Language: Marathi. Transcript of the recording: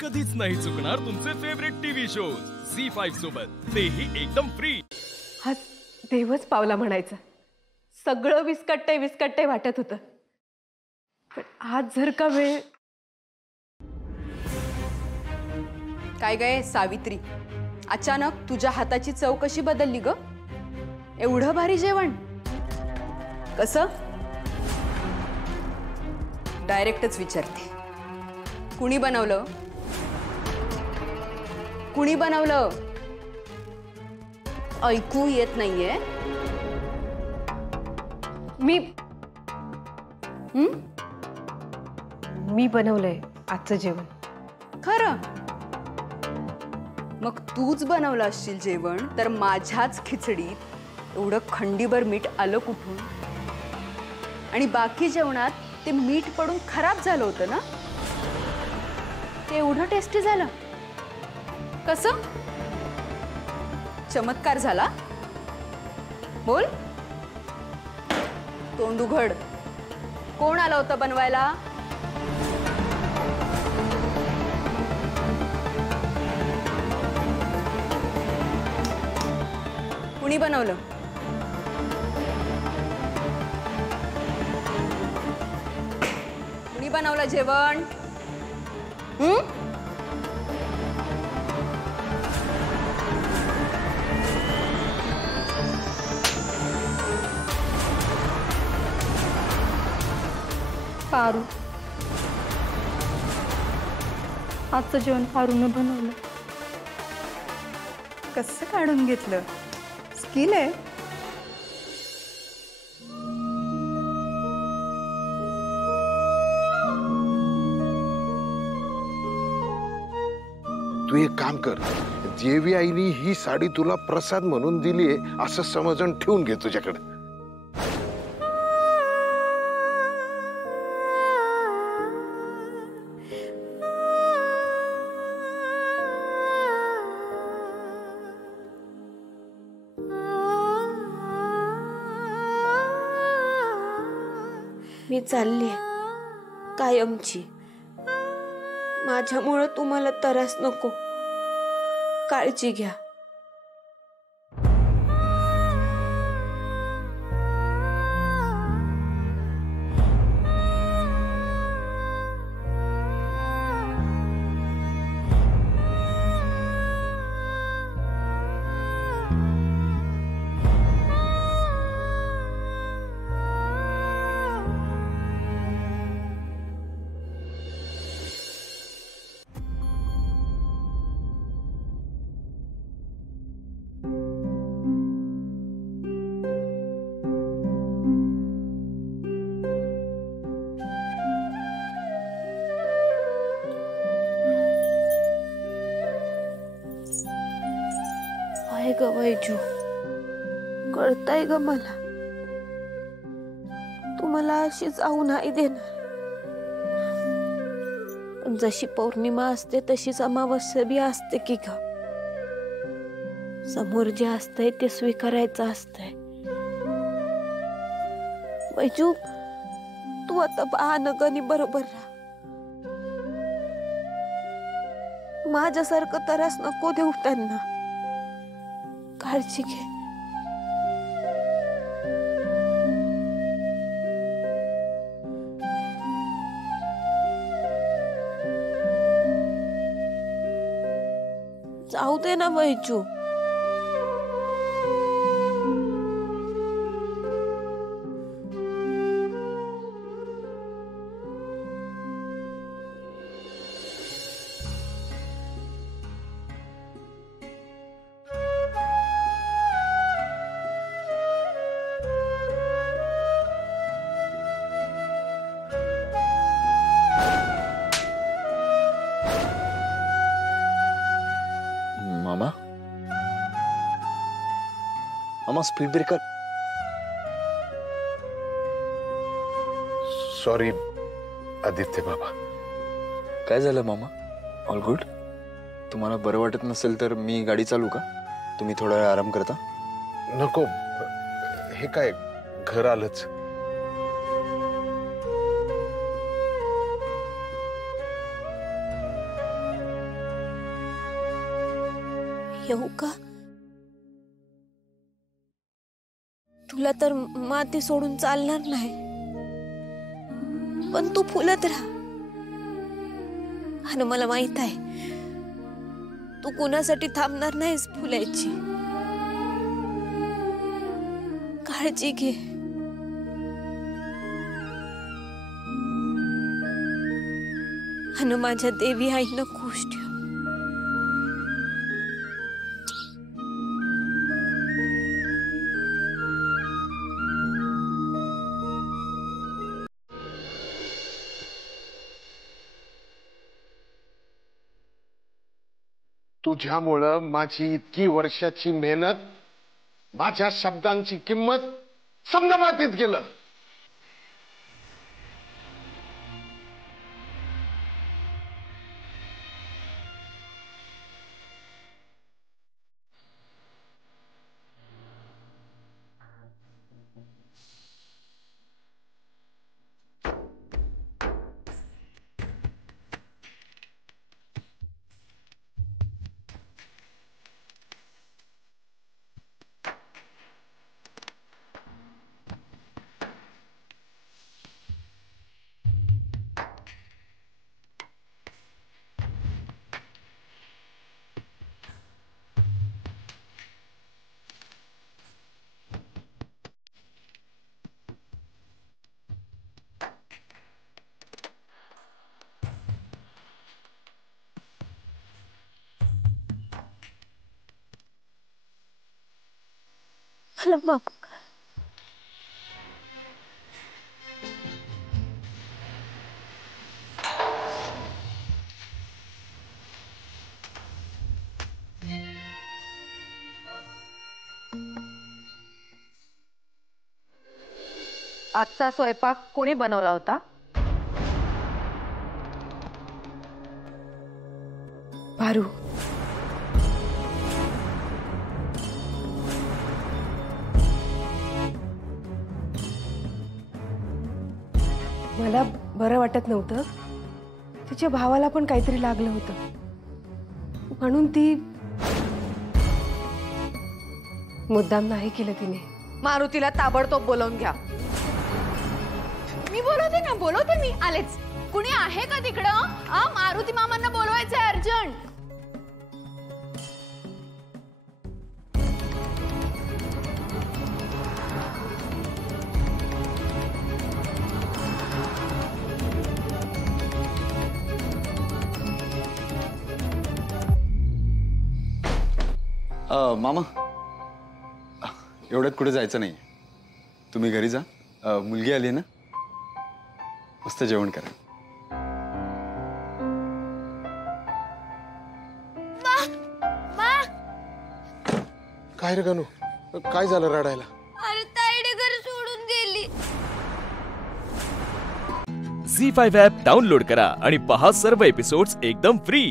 कधीच नाही चुकणार तुमचे फेवरेट टीव्ही शोज झी5 सोबत, तेही एकदम फ्री। हा देवच पावला म्हणायचं। सगळं विस्कटतंय वाटत होतं, पण आज जर का वेळ। काय गं सावित्री, अचानक तुझ्या हाताची चव कशी बदलली ग? एवढं भारी जेवण कसं? डायरेक्टच विचारते, कुणी बनवलं? कुणी बनवलं? ऐकू येत नाहीये? मी बनवलंय आजचं जेवण। खरं? मग तूच बनवलं असशील जेवण, तर माझ्याच खिचडीत एवढं खंडीभर मीठ आलं कुठून? आणि बाकी जेवणात ते मीठ पडून खराब झालं होतं ना? ते एवढं टेस्टी झालं कसं? चमत्कार झाला? बोल, तोंड उघड। कोण आलं होतं बनवायला? कुणी बनवलं? कुणी बनवलं जेवण? पारू, आजचं जेवण पारूनं बनवलं। कसं काढून घेतलं? स्किल आहे। तू एक काम कर, देवी आईनी ही साडी तुला प्रसाद म्हणून दिलीये असं समजून ठेवून घे तुझ्याकडे। मी चालली कायमची। माझ्यामुळे तुम्हाला त्रास नको, काळजी घ्या। ग वैजू, कळतंय ग मला, तू मला अशी जाऊ नाही देणार। जशी पौर्णिमा असते तशीच अमावस्या बी असते की ग। समोर जे असतंय ते स्वीकारायचं असतंय। वैजू, तू आता बानगणी बरोबर राहा। माझ्यासारखं त्रास नको देऊ त्यांना, काळजी घे। जाऊ दे ना वैजू। मामा, मामा स्पीड ब्रेकर। सॉरी आदित्य बाबा। काय झालं मामा? All good? तुम्हाला बरं वाटत नसेल तर मी गाडी चालू का? तुम्ही थोडा वेळ आराम करता? नको, हे काय घर आलंच। येऊ का? तुला तर माती सोडून चालणार नाही, पण तू फुलत राहा. आणि मला माहित आहे तू कुणासाठी थांबणार नाहीस फुलायची. काळजी घे. आणि माझ्या देवी आईनं खुश ठेव. तुझ्यामुळं माझी इतकी वर्षाची मेहनत, माझ्या शब्दांची किंमत समजा मातीत गेलं. मला माफ कर. आजचा स्वयंपाक कोणी बनवला होता? पारू. मला बरं वाटत नव्हतं. तिच्या भावाला पण काहीतरी लागलं होतं, म्हणून ती मुद्दाम नाही केलं तिने. मारुतीला ताबडतोब बोलवून घ्या. मी बोलवते मी आलेच. कुणी आहे का तिकडं? मारुती मामांना बोलवायचंय अर्जंट. मामा, एवढ्यात कुठे जायचं नाही. तुम्ही घरी जा. मुलगी आली ना, मस्त जेवण करा. काय रे गणू, काय झालं रडायला? अरे ताईडे घर सोडून गेली. झी5 ॲप डाउनलोड करा आणि पहा सर्व एपिसोड्स एकदम फ्री.